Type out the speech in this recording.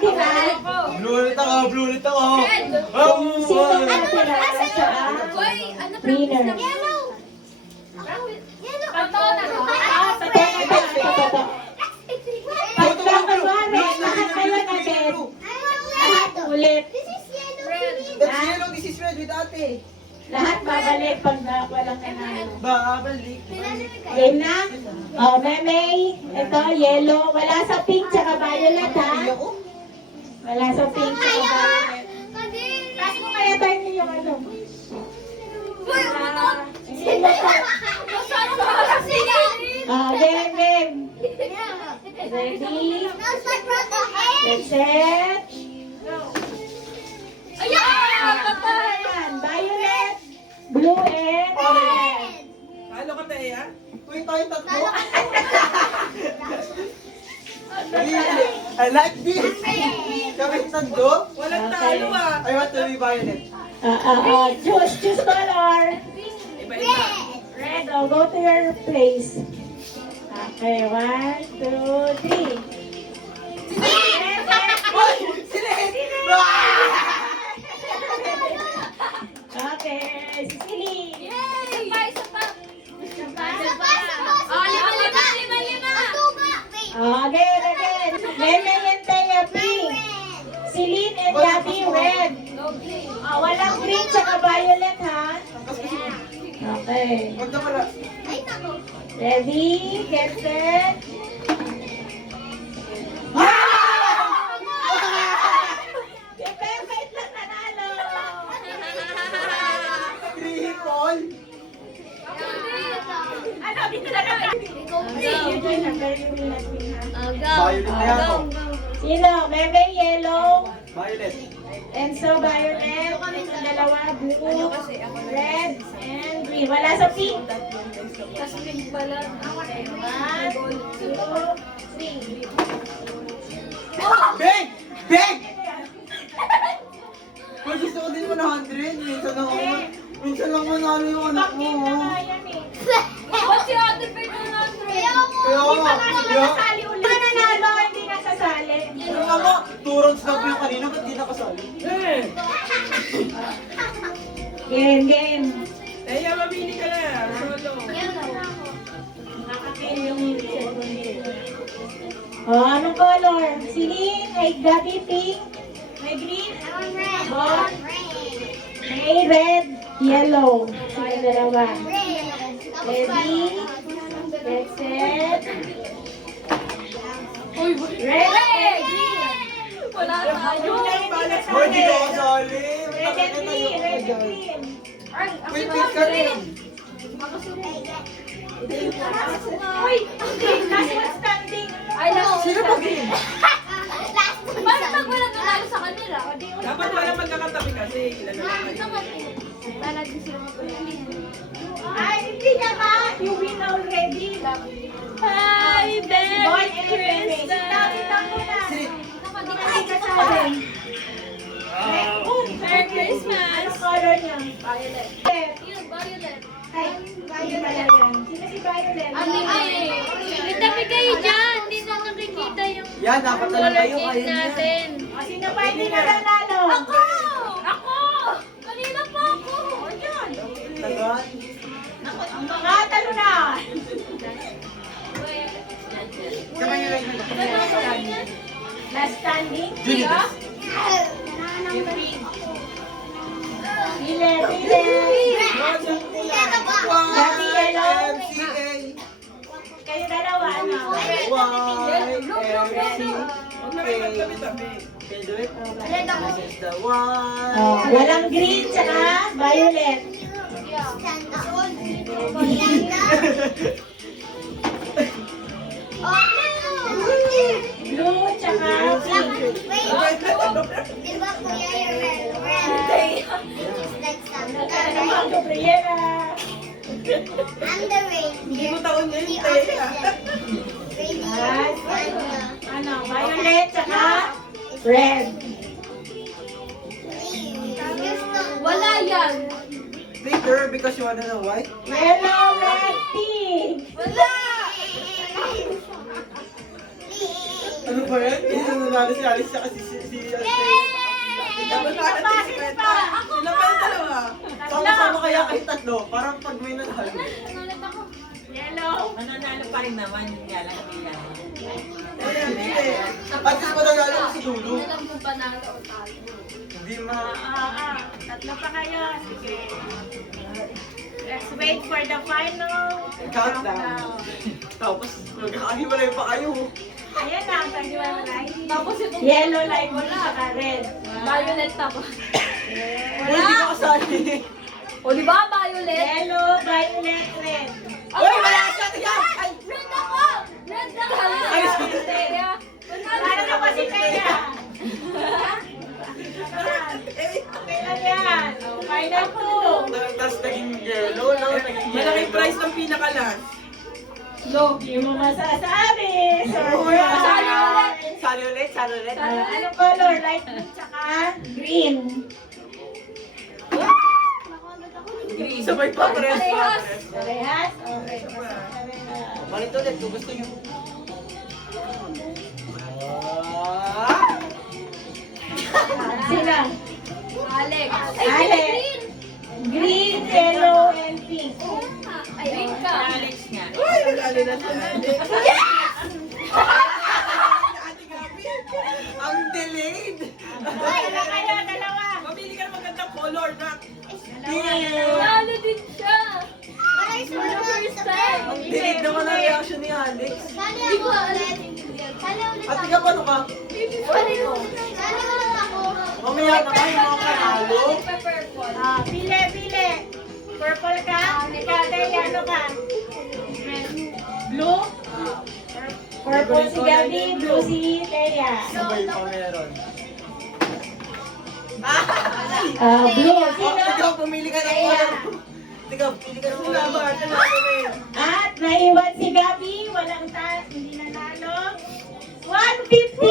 nakatira? Blue ulit ako, blue ulit ako. Sino nakatira sa winner? Pagkakunwari, lahat kayo na din. Lahat ulit. That's yellow, this is red with ate. Lahat babalik pag walang nanalo. Babalik. Game na? Oh, Meme, ito, yellow. Wala sa pink tsaka violet, ha? Wala sa pink tsaka violet. Taas mo kaya tayo niyo yung ano. Game, game. Ready? Get set. Ayan, violet, blue, and red. Ano ka tayo, ha? Uy, tayo tatlo. I like this. Kami tatlo. Walang talo, ah. I want to be violet. Choose color. Iba-iba. Red, go to your place. Okay, 1, 2, 3. Okay, Cecily. Again. Meme and Taya pink. Celine and Gabby red. Walang green tsaka violet, ha? Okay. Huwag na pala. Ready? Get set. Perfect lang nanalo. Triple. Ano, dito na naman. Violet na yan. oh. Sino? Meme yellow. Violet. Enzo violet. Ito dalawa blue, red, and green. Wala sa pink. Okay, 1, 2, 3. Big! Big! Kung gusto ko din 100, minsan lang manalo yung anak mo. Bakit na oh. nga yan eh? Kaya Hindi pa nga, nga siya nasasali ulit. Mananalo, hindi nasasali. Ano nga ba? 2 rounds lang po yung kanina, ba't di nakasali? Game. Tayo, mamili ka na. Solo. Nakakain yung cellphone dito. Oh, anong color? Celine, may Gabby pink, may green, bon, may red, yellow. Sila dalawa. Ready? Get set. Red and green. Wala tayo. Hoy, di ka kasali! Red and green. Red and green. Wait, wait ka rin! Uy, last one standing. Sino ba green? Dapat wala magkakatabi kasi. Ay, hindi naman. You win already. Hi, Boy Merry and Meme. Christmas! Sitaw mo na. Hindi ka kasali. Merry Christmas! Anong color niya? Violet. Ay, violet pala yan. Sino si Violet? May kayo dyan! Hindi na nakikita yung Yan, dapat na lang color kayo, cake kaya niya. natin. O, sino pa hindi nanalo? Ako! Kanina pa ako! Tagal. Ang mga talo na. Kamay niyo lang yun. Last standing. Junior. Pile. Gabby yellow. MCA. Kayo dalawa, ano? Huwag na kayo magtabi-tabi. Can do it? This is the one. Oh, walang green tsaka violet. Blue tsaka pink. Ano ba ang Gabriela? Hindi mo taon yun, tayo, ah. Ano, violet tsaka red. Wala yan! Later, because you wanna know why? Yellow, red, pink. Wala! Ano ba yan? Hindi na nanalo si Alice siya kasi si Dapat Sino pa? Sino pa? Sila pa yung dalawa. Sama-sama kaya kayo tatlo, parang pag may nanalo. Yellow. Mananalo pa rin naman yun nga lang hindi yan. Ayan, hindi. At least mananalo ko sa dulo. Alam mo pa na ako tayo. Hindi ma... Tatlo pa kayo. Sige. Let's wait for the final Countdown. Tapos magkakahiwalay pa kayo. Ayan na, ang pag-iwalay. Tapos itong Yellow light mo saka red. violet tapos. Uy, hindi ko kasali. O di ba violet? Yellow, violet, red. Uy, wala ka niya! Ay! Red ako! Red ako! Ay, Teya. Para na pa si Teya. Okay lang yan. Final two. Tapos naging yellow, no? Naging Malaking price ng pinaka-last. Hindi mo masasabi. Uy, Surprise. sali ulit, sali ulit. Anong color? Light blue tsaka green. Green. Sabay pa, pares pa. Parehas. Parehas? Okay. Balik ulit kung gusto nyo. Sino? Alex. Alex. Green, yellow, and pink. Ay, green ka. Alex nga. Uy, nag-ali na siya. Ate Gabi. Ang delayed! Dalawa kayo, dalawa. Mamili ka ng magandang color na. Lalo din siya. First time. Ang delayed naman ang reaction ni Alex. Hindi ko alam. At ikaw, paano ka? Mamaya na kayo mga panalo. Pili, pili. Purple ka? Ikaw, Teya, ano ka? Blue? Purple si Gabi, blue si Teya. Sabay pa meron. Blue, Oh, sino? ikaw, pumili ka ng color. Ikaw, pili ka ng color. At naiwan si Gabi, walang hindi nanalo. 150!